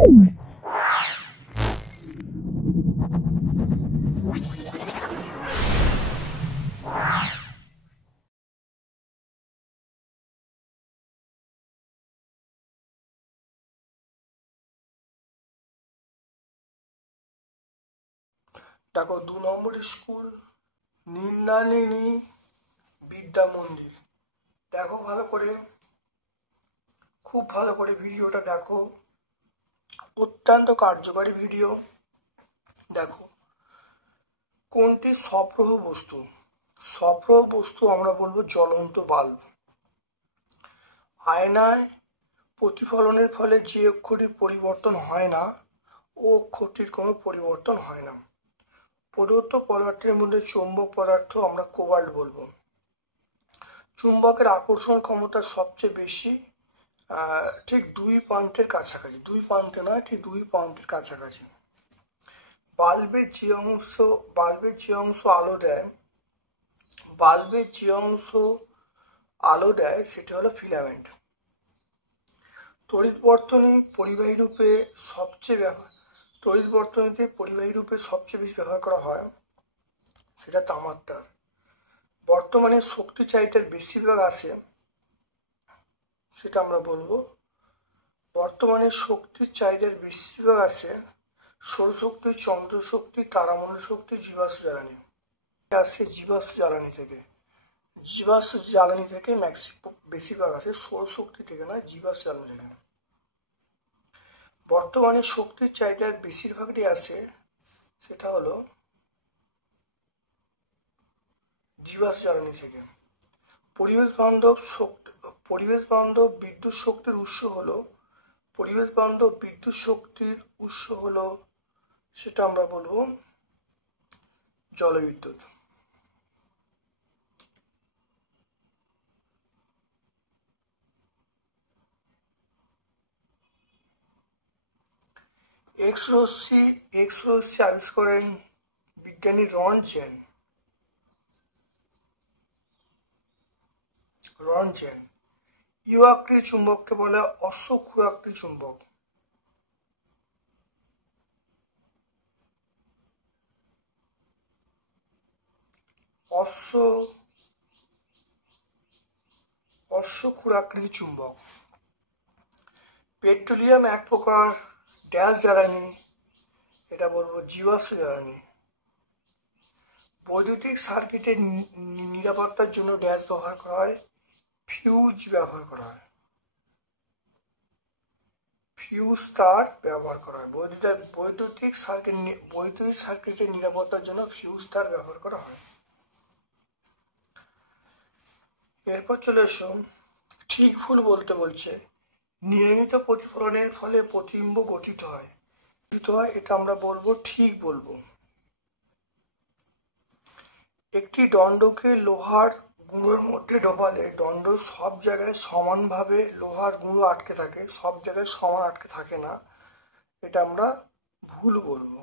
দেখো 2 নম্বর স্কুল নিন্দালিনী বিদ্যা মন্দির। দেখো ভালো করে, খুব ভালো করে ভিডিওটা দেখো, অত্যন্ত কার্যকারী ভিডিও। দেখো কোনটি সপ্রহ বস্তু? সপ্রহ বস্তু আমরা বলবো জ্বলন্ত বাল্ব। আয়নায় প্রতিফলনের ফলে যে অক্ষরটির পরিবর্তন হয় না ও অক্ষরটির কোনো পরিবর্তন হয় না। প্রদত্ত পদার্থের মধ্যে চৌম্বক পদার্থ আমরা কোবাল্ট বলবো। চুম্বকের আকর্ষণ ক্ষমতা সবচেয়ে বেশি ঠিক 2 প্রান্তের কাছাকাছি, 2 প্রান্তে নয়, ঠিক 2 প্রান্তের কাছাকাছি। বাল্বের যে অংশ আলো দেয় সেটা হলো ফিলামেন্ট। তড়িৎ বর্তনীতে পরিবাহী রূপে সবচেয়ে বেশি ব্যবহার করা হয় সেটা তামার তার। বর্তমানে শক্তি চাহিদার বেশিরভাগ আসে, সেটা আমরা বলবো, বর্তমানে শক্তির চাহিদার বেশিরভাগ আসে সৌরশক্তি, চন্দ্রশক্তি, তারামণ্ডল শক্তি, জীবাশ্ম জ্বালানি আসে। জীবাশ্ম জ্বালানি থেকে বেশিরভাগ আসে, সৌরশক্তি থেকে নয়, জীবাশ্ম জ্বালানি থেকে। বর্তমানে শক্তির চাহিদার বেশিরভাগটি আসে সেটা হলো জীবাশ্ম জ্বালানি থেকে। পরিবেশ বান্ধব বিদ্যুৎ শক্তির উৎস হলো সেটা আমরা বলবো জলবিদ্যুৎ। এক্স রশ্মি আবিষ্কার করেন বিজ্ঞানী রনচেন। ইউ আকৃতির চুম্বককে বলে অশ্বক্ষু আকৃতির চুম্বক। অশ্বক্ষুর আকৃতির চুম্বক। পেট্রোলিয়াম এক প্রকার ড্যাশ জ্বালানি, এটা বলবো জীবাশ্ম জ্বালানি। বৈদ্যুতিক সার্কিটের নিরাপত্তার জন্য ড্যাশ ব্যবহার করা হয়, ফিউজ তার ব্যবহার করা হয়। বৈদ্যুতিক সার্কিটের নিরাপত্তার জন্য ফিউজ তার ব্যবহার করা হয়। এরপর চলে এসো ঠিক ভুল বলতে বলছে। নিয়মিত প্রতিফলনের ফলে প্রতিবিম্ব গঠিত হয়, এটা আমরা বলবো ঠিক বলবো। একটি দণ্ডকে লোহার গুঁড়োর মধ্যে ঢোকালে দণ্ড সব জায়গায় সমানভাবে লোহার গুঁড়ো আটকে থাকে, সব জায়গায় সমান আটকে থাকে না, এটা আমরা ভুল বলবো।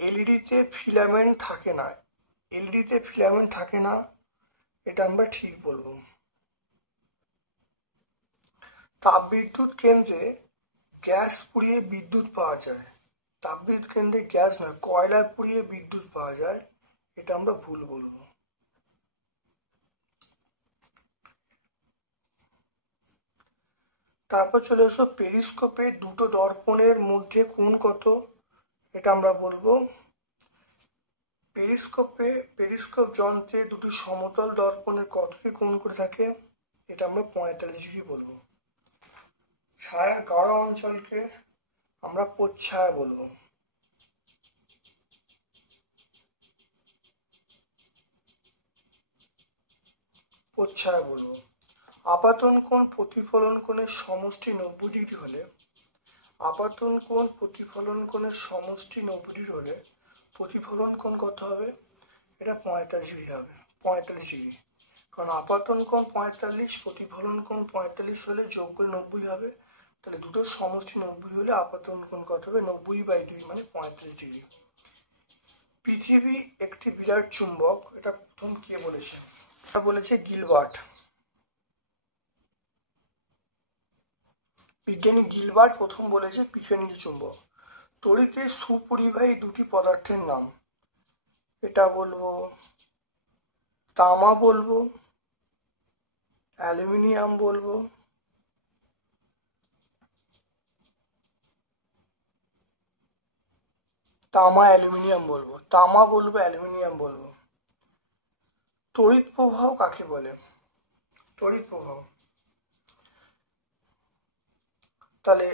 এলইডিতে ফিলামেন্ট থাকে না, এটা আমরা ঠিক বলবো। তাপবিদ্যুৎ কেন্দ্রে গ্যাস পুড়িয়ে বিদ্যুৎ পাওয়া যায়। তাপবিদ্যুৎ কেন্দ্রে গ্যাস নয়, কয়লা পুড়িয়ে বিদ্যুৎ পাওয়া যায়, এটা আমরা ভুল বলবো। তারপর চলে এসো পেরিস্কোপে দুটো দর্পণের মধ্যে কোণ কত, এটা আমরা বলবো। পেরিস্কোপ যন্ত্রে দুটো সমতল দর্পণের কতটি কোণ করে থাকে, এটা আমরা 45 ডিগ্রি বলবো। ছায়া গাঢ় অঞ্চলকে আমরা প্রচ্ছায়া বলবো। আপাতন কোণ প্রতিফলন কোণের সমষ্টি 90 ডিগ্রি হলে প্রতিফলন কোণ কত হবে? এটা 45 ডিগ্রি হবে, 45 ডিগ্রি। কারণ আপাতন কোণ 45, প্রতিফলন কোণ 45 হলে যোগ করে 90 হবে, তাহলে দুটোর সমষ্টি 90 হলে আপাতন কোণ কত হবে? 90/2 মানে 45 ডিগ্রি। পৃথিবী একটি বিরাট চুম্বক, এটা প্রথম কে বলেছে? এটা বলেছে গিলবার্ট। বিজ্ঞানী গিলবার্ট প্রথম বলেছে পিঠের নিচে চুম্বক। তড়িতের সুপরিবাহী দুটি পদার্থের নাম। এটা বলবো তামা বলবো, অ্যালুমিনিয়াম বলবো, তামা অ্যালুমিনিয়াম বলবো, তামা বলবো, অ্যালুমিনিয়াম বলবো। তড়িৎ প্রবাহ কাকে বলে? তড়িৎ প্রবাহ, তাহলে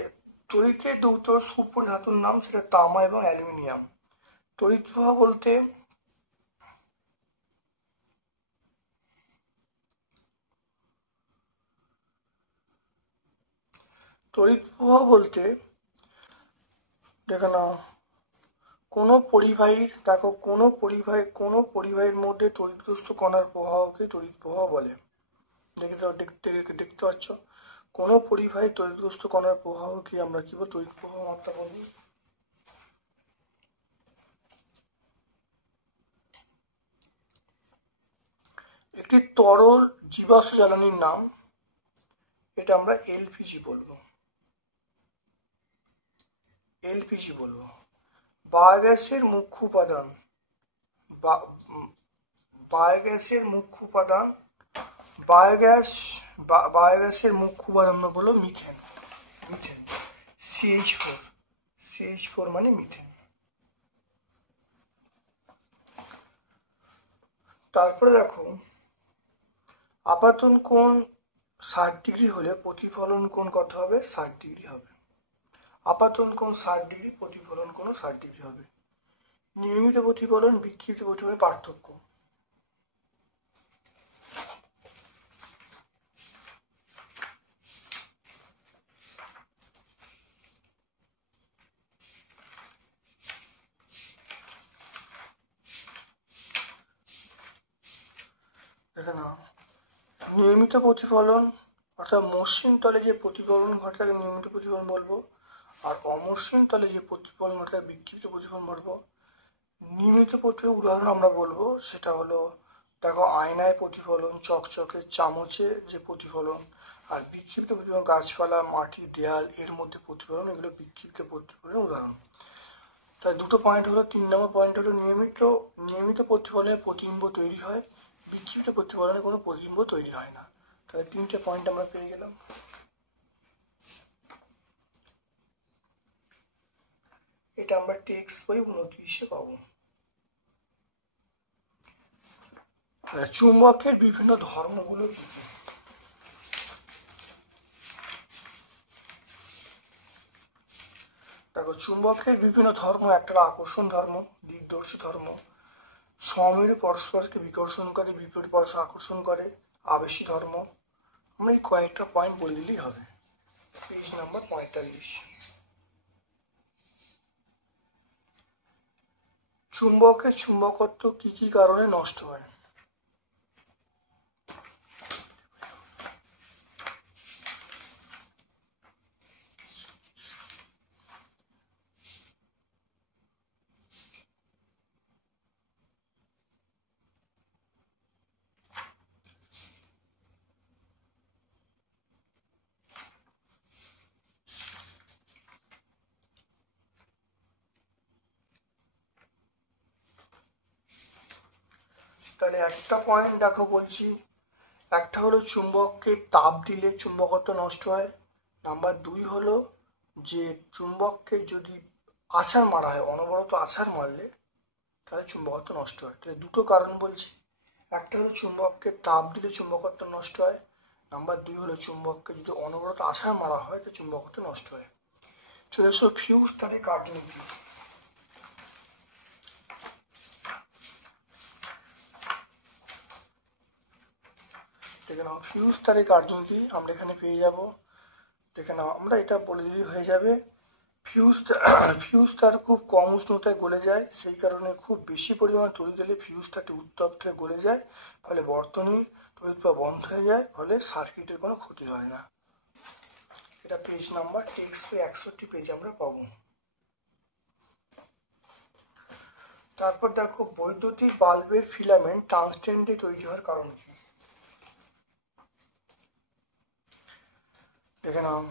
তড়িতের দুটো সুপরিধাতুর নাম, সেটা তামা এবং অ্যালুমিনিয়াম। তড়িৎ প্রবাহ বলতে দেখো না, কোনো পরিবাহীর মধ্যে তড়িৎগ্রস্ত কণার প্রবাহকে তড়িৎ প্রবাহ বলে। দেখতে পাচ্ছ, কোনো পরিবাহী তড়িৎগ্রস্ত কণার প্রবাহকে আমরা কি বলবো? তড়িৎ প্রবাহ মাত্রা বলি। একটি তরল জীবাশ্ম জ্বালানির নাম, এটা আমরা এলপিজি বলবো। বায়োগ্যাসের মুখ্য উপাদান, বায়োগ্যাসের মুখ্য উপাদান হলো মিথেন। CH4 মানে মিথেন। তারপরে দেখো, আপাতন কোণ 60 ডিগ্রি হলে প্রতিফলন কোণ কত হবে? 60 ডিগ্রি হবে। আপাতন কোণ 60 ডিগ্রি, প্রতিফলন কোণ 60 ডিগ্রি হবে। নিয়মিত প্রতিফলন, বিক্ষিপ্ত প্রতিফলনের পার্থক্য। দেখে নাও, নিয়মিত প্রতিফলন অর্থাৎ মসৃণ তলে যে প্রতিফলন ঘটে তাকে নিয়মিত প্রতিফলন বলবো, আর অমসৃণ তলে যে প্রতিফলন ঘটে তাকে বিক্ষিপ্ত প্রতিফলন বলবো। নিয়মিত প্রতিফলন উদাহরণ আমরা বলবো, সেটা হলো দেখো আয়নায় প্রতিফলন, চকচকে চামচে যে প্রতিফলন, আর বিক্ষিপ্ত প্রতিফলন গাছপালা, মাটি, দেয়াল এর মধ্যে প্রতিফলন, এগুলো বিক্ষিপ্ত প্রতিফলনের উদাহরণ। তাই দুটো পয়েন্ট হলো, 3 নম্বর পয়েন্ট হলো নিয়মিত প্রতিফলনের প্রতিবিম্ব তৈরি হয়, বিক্ষিপ্ত প্রতিফলনে কোনো প্রতিবিম্ব তৈরি হয় না। তাহলে 3টে পয়েন্ট আমরা পেয়ে গেলাম। এটা আমরা টেক্সট বই 29-এ পাবো। চুম্বকের বিভিন্ন ধর্মগুলো কি কি? দেখো, চুম্বকের বিভিন্ন ধর্ম, একটা আকর্ষণ ধর্ম, দিকদর্শী ধর্ম, সমমেরু পরস্পরকে বিকর্ষণ করে, বিপরীত পরস্পর আকর্ষণ করে, আবেশী ধর্ম। আমরা এই কয়েকটা পয়েন্ট বলে দিলেই হবে। Page number 45। চুম্বকের চুম্বকত্ব কি কি কারণে নষ্ট হয়? তাহলে একটা পয়েন্ট দেখো বলছি, একটা হলো চুম্বককে তাপ দিলে চুম্বকত্ব নষ্ট হয়। নাম্বার 2 হলো যে চুম্বককে যদি আছাড় মারা হয়, অনবরত আছাড় মারলে তাহলে চুম্বকত্ব নষ্ট হয়। তাহলে দুটো কারণ বলছি, একটা হলো চুম্বককে তাপ দিলে চুম্বকত্ব নষ্ট হয়, নাম্বার 2 হলো চুম্বককে যদি অনবরত আছাড় মারা হয় তো চুম্বকত্ব নষ্ট হয়। চলে এসো ফিউজ তারের কার্যনীতি। দেখে নাও, ফিউজ তারের কার্যনীতি আমরা এখানে পেয়ে যাব। দেখে নাও, আমরা এটা বলে দিলেই হয়ে যাবে। ফিউজ তার খুব কম উষ্ণতায় গলে যায়, সেই কারণে খুব বেশি পরিমাণ তড়িৎ দিলে ফিউজ তারটি উত্তপ্ত হয়ে গলে যায়, ফলে বর্তনী তড়িৎ প্রবাহ বন্ধ হয়ে যায়, ফলে সার্কিটের কোনো ক্ষতি হয় না। এটা পেজ নাম্বার টেক্সট বই 61 পেজে আমরা পাবো। তারপর দেখো, বৈদ্যুতিক বাল্বের ফিলামেন্ট টাংস্টেন দিয়ে তৈরি হওয়ার কারণ কি? দেখে নাও,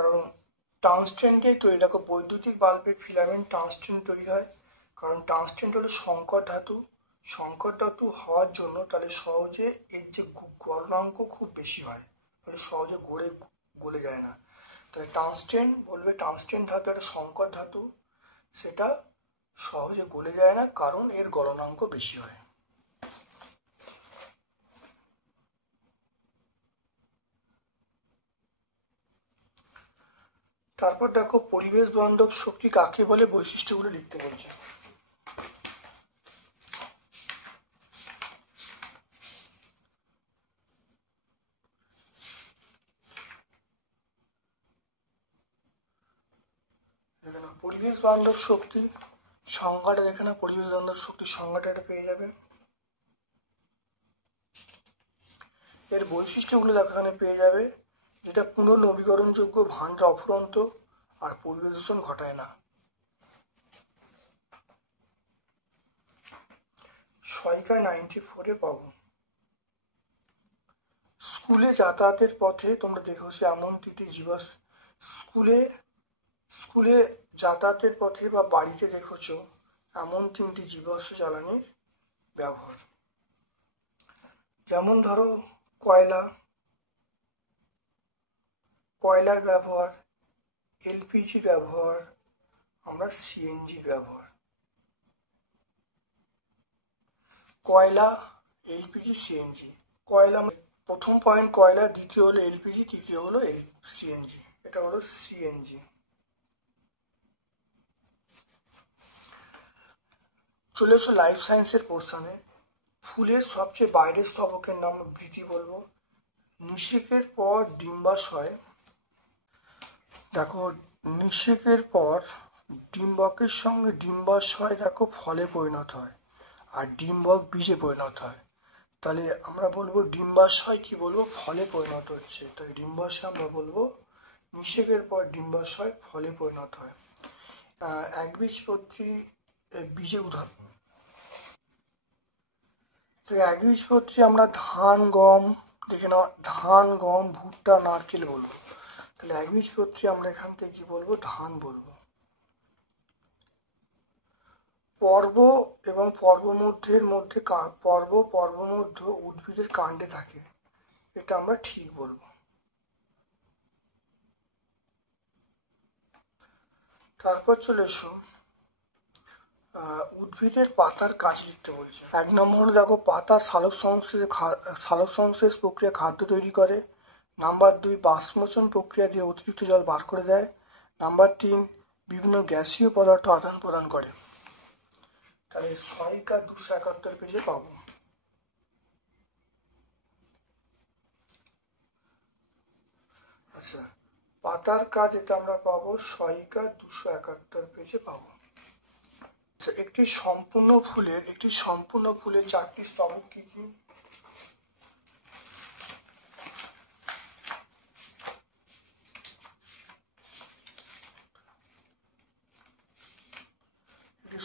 কারণ টাংস্টেন দিয়ে তৈরি। দেখো বৈদ্যুতিক বাল্বের ফিলামেন্ট টাংস্টেন তৈরি হয়, কারণ টাংস্টেন হলো সংকর ধাতু। সংকর ধাতু হওয়ার জন্য তাহলে সহজে এর যে গলনাঙ্ক খুব বেশি হয়, মানে সহজে গলে যায় না। তাহলে টাংস্টেন বলবে টাংস্টেন ধাতু একটা সংকর ধাতু, সেটা সহজে গলে যায় না কারণ এর গলনাঙ্ক বেশি হয়। তারপর দেখো পরিবেশ বান্ধব শক্তি কাকে বলে, বৈশিষ্ট্যগুলো লিখতে বলছে। পরিবেশ বান্ধব শক্তি সংজ্ঞাটা দেখে না, পরিবেশ বান্ধব শক্তির সংজ্ঞাটা এটা পেয়ে যাবে। এর বৈশিষ্ট্যগুলো দেখো এখানে পেয়ে যাবে, যেটা পুনর্নবীকরণযোগ্য, ভাণ্ডার অফুরন্ত, আর পরিবেশ দূষণ ঘটায় না। সহায়িকা 94-এ পাবো। স্কুলে যাতায়াতের পথে তোমরা দেখেছো এমন তিনটি জীবাশ্ম, স্কুলে যাতায়াতের পথে বা বাড়িতে দেখেছো এমন তিনটি জীবাশ্ম জ্বালানির ব্যবহার, যেমন ধরো কয়লার ব্যবহার, এলপিজি ব্যবহার, আমরা সিএনজির ব্যবহার। কয়লা, এলপিজি, সিএনজি। কয়লা প্রথম পয়েন্ট কয়লা, দ্বিতীয় হলো এলপিজি, তৃতীয় হলো সিএনজি। এটা হলো সিএনজি। চলে এসো লাইফ সায়েন্সের পোর্শনে। ফুলের সবচেয়ে বাইরের স্তবকের নাম বৃতি বলবো। নিষেকের পর ডিম্বাশয়, দেখো নিষেকের পর ডিম্বকের সঙ্গে ডিম্বাশয় দেখো ফলে পরিণত হয়, আর ডিম্বক বীজে পরিণত হয়। তাহলে আমরা বলবো ডিম্বাশয় কি বলবো, ফলে পরিণত হচ্ছে। তাহলে ডিম্বাশয় আমরা বলবো নিষেকের পর ডিম্বাশয় ফলে পরিণত হয়। একবীজপত্রী বীজের উদাহরণ, তো একবীজপত্রী আমরা ধান, গম, দেখে নাও ধান, গম, ভুট্টা, নারকেল বলবো। তাহলে একবীজপত্রী আমরা এখান থেকে কি বলবো, ধান বলবো। পর্ব এবং পর্বমধ্যের মধ্যে পর্বমধ্য উদ্ভিদের কাণ্ডে থাকে, এটা আমরা ঠিক বলবো। তারপর চলে এসো উদ্ভিদের পাতার কাজ লিখতে বলছে। 1 নম্বর দেখো পাতা সালোক সংশ্লেষ প্রক্রিয়া খাদ্য তৈরি করে। নাম্বার 2 বাষ্পমোচন প্রক্রিয়া দিয়ে অতিরিক্ত জল বার করে দেয়। নাম্বার 3 বিভিন্ন গ্যাসীয় পদার্থ আদান প্রদান করে। তাহলে সহায়িকা 271 পেজে পাবো। আচ্ছা, পাতার কাজ এটা আমরা পাবো সহায়িকা 271 পেজে পাবো। আচ্ছা, একটি সম্পূর্ণ ফুলের 4টি স্তবক কি কি?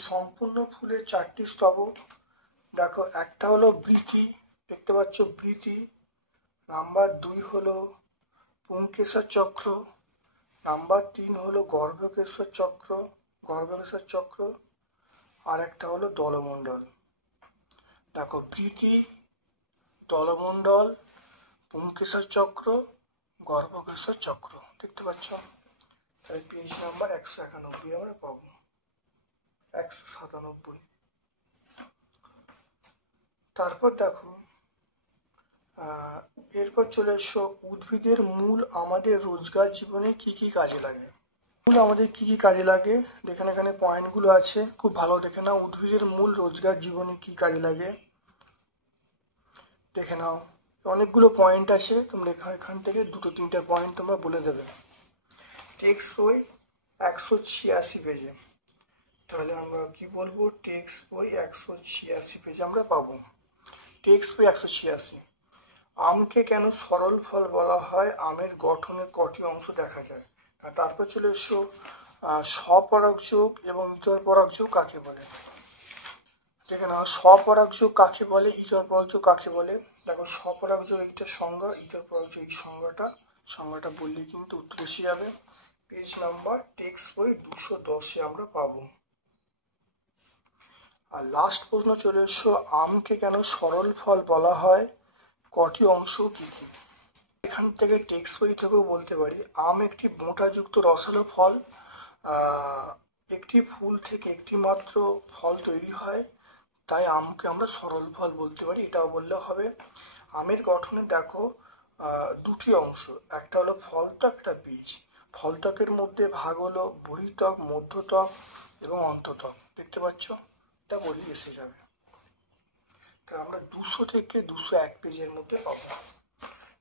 সম্পূর্ণ ফুলের 4টি স্তবক দেখো, একটা হলো বৃতি, দেখতে পাচ্ছ বৃতি। নাম্বার 2 হলো পুংকেশর চক্র। নাম্বার 3 হলো গর্ভকেশর চক্র। আর একটা হলো দলমণ্ডল। দেখো বৃতি, দলমণ্ডল, পুংকেশর চক্র, গর্ভকেশর চক্র, দেখতে পাচ্ছ। তাহলে পেজ নাম্বার 191 আমরা পাবো। 197। তারপর দেখো এরপর চলে এসো উদ্ভিদের মূল আমাদের রোজগার জীবনে কি কি কাজে লাগে। মূল আমাদের কি কি কাজে লাগে এখানে পয়েন্টগুলো আছে, খুব ভালো দেখে নাও। উদ্ভিদের মূল রোজগার জীবনে কি কাজে লাগে দেখে নাও। অনেকগুলো পয়েন্ট আছে, তোমরা এখান থেকে 2-3টে পয়েন্ট তোমরা বলে দেবে। টেক্সট বই 186 পেজে। তাহলে আমরা কি বলবো, টেক্সট বই 186 পেজে আমরা পাবো। টেক্সট বই 186। আমকে কেন সরল ফল বলা হয়, আমের গঠনে কটি অংশ দেখা যায়। তারপর চলে এসো স্বপরাগযোগ এবং ইতর পরাগযোগ কাকে বলে। দেখে না, স্বপরাগযোগ কাকে বলে, ইতর পরাগযোগ কাকে বলে। দেখো স্বপরাগযোগ এইটা সংজ্ঞা, ইতর পরাগযোগ এই সংজ্ঞাটা সংজ্ঞাটা বললে কিন্তু উত্তর এসে যাবে। পেজ নাম্বার টেক্সট বই 210-এ আমরা পাবো। আর লাস্ট প্রশ্ন চলে এসো, আমকে কেন সরল ফল বলা হয়, কটি অংশ কি কি? এখান থেকে টেক্সট বই থেকেও বলতে পারি, আম একটি বোঁটাযুক্ত রসালো ফল। একটি ফুল থেকে একটি মাত্র ফল তৈরি হয়, তাই আমকে আমরা সরল ফল বলতে পারি, এটাও বললে হবে। আমের গঠনে দেখো দুটি অংশ, একটা হলো ফলত্বক, একটা বীজ। ফলত্বকের মধ্যে ভাগ হলো বহিত্বক, মধ্যত্বক এবং অন্তত্বক, দেখতে পাচ্ছ, এটা বললে এসে যাবে। তা আমরা 200 থেকে 201 পেজের মধ্যে পাবো।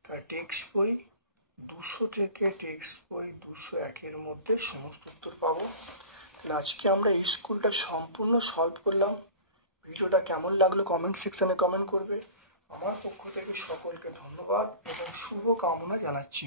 তা টেক্সট বই 200 থেকে টেক্সট বই 201-এর মধ্যে সমস্ত উত্তর পাবো। তাহলে আজকে আমরা এই স্কুলটা সম্পূর্ণ সলভ করলাম। ভিডিওটা কেমন লাগলো কমেন্ট সেকশনে কমেন্ট করবে। আমার পক্ষ থেকে সকলকে ধন্যবাদ এবং শুভ কামনা জানাচ্ছি।